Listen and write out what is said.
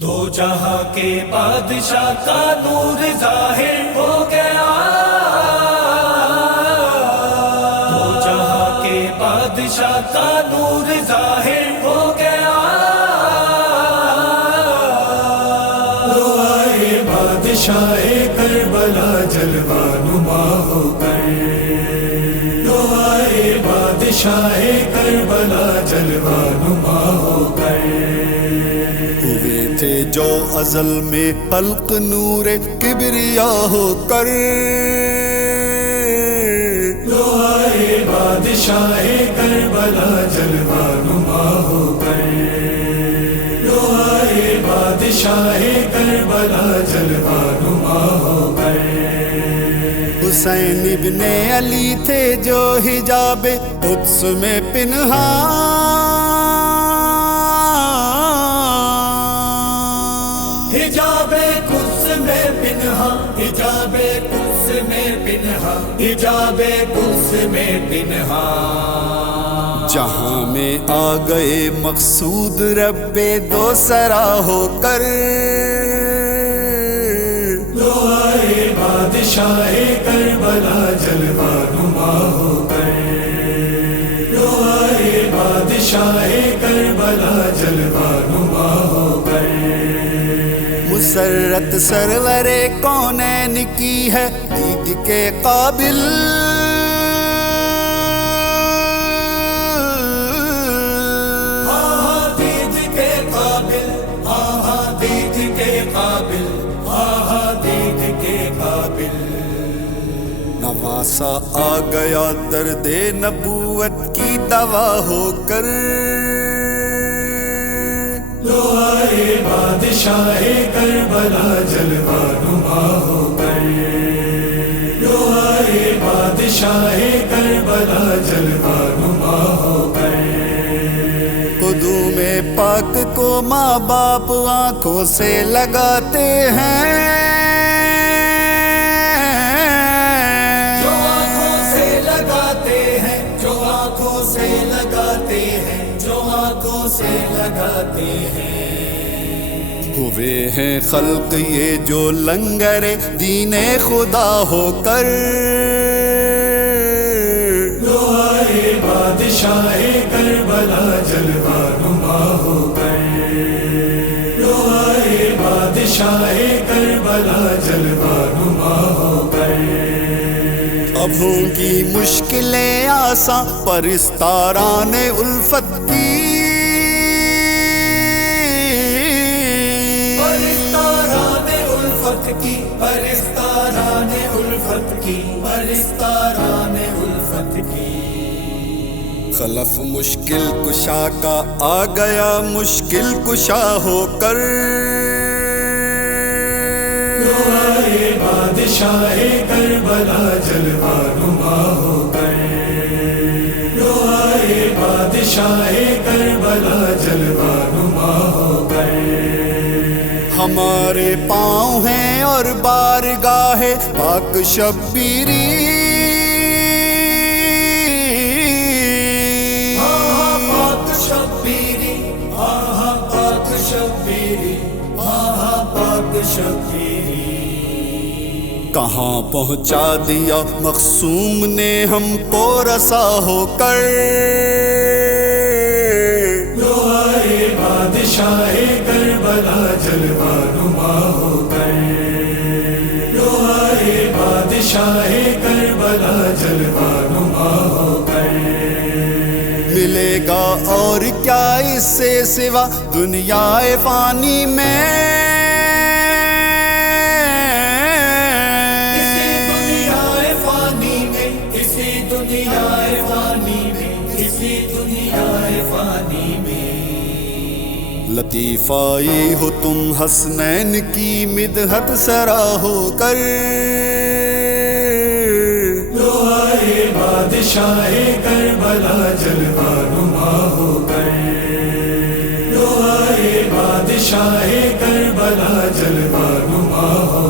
دو جہاں کے بادشاہ کا نور ظاہر ہو گیا، دو جہاں کے بادشاہ کا نور ظاہر ہو گیا، لو آئے بادشاہ کربلا جلوہ نما ہو کر، لو آئے بادشاہ کربلا جلوہ نما ہو کر، ہوئے تھے جو ازل میں خلق نور کبریا ہو کر، لو آئے بادشاہ کربلا جلوہ نما ہو کر، لو آئے بادشاہ کربلا جلوہ نما ہو کر، حسین ابن علی تھے جو حجاب قدس میں حجاب قدس میں پنہا، حجاب قدس میں پنہا، حجاب قدس میں پنہا، جہاں میں آ گئے مقصود رب دو سرا ہو کر، لو آئے بادشاہ کربلا جلوہ نما ہو کر، لو آئے بادشاہ کربلا جلوہ نما ہو کر، مسرت سرور کونین کی ہے دید کے قابل، دید کے قابل، دید کے قابل، دید کے قابل، نواسا آ گیا درد نبوت کی دوا ہو کر، لو آئے بادشاہ کربلا جلوہ نما ہو کر، لو آئے بادشاہ کربلا جلوہ نما ہو کر، قدوم پاک کو ماں باپ آنکھوں سے لگاتے ہیں، جو آنکھوں سے لگاتے ہیں، جو آنکھوں سے لگاتے ہیں، جو آنکھوں سے لگاتے ہیں، ہوئے ہیں خلق یہ جو لنگر دین خدا ہو کر، لو آئے بادشاہ کربلا جلوہ نما ہو کر، لو آئے بادشاہ کربلا جلوہ نما ہو کر، اب ہوں گی مشکلیں آساں پرستاران الفت کی، پرستاران الفت کی، پرستاران الفت کی، پرستاران الفت کی، خلف مشکل کشا کا آ گیا مشکل کشا ہو کر، لو آئے بادشاہ کربلا جلوہ نما ہو کر، لو آئے بادشاہ کربلا جلوہ نما ہو کر، ہمارے پاؤں ہیں اور بارگاہ پاک شبیری، پاک شبیری، پاک شبیری، پاک شبیری، کہاں پہنچا دیا مقصوم نے ہم کو رسا ہو کر، لو آئے بادشاہ کربلا جلوہ نما ہو کر، لو آئے بادشاہ کربلا جلوہ نما ہو کر، ملے گا اور کیا اس سے سوا دنیا فانی میں، اسی دنیا فانی میں، اسی دنیا فانی میں، اسی دنیا فانی میں، لطیف آئی ہو تم حسنین کی مدحت سرا ہو کر، لو آئے بادشاہ کربلا جلوہ نما ہو کر، لو آئے بادشاہ کربلا جلوہ نما ہو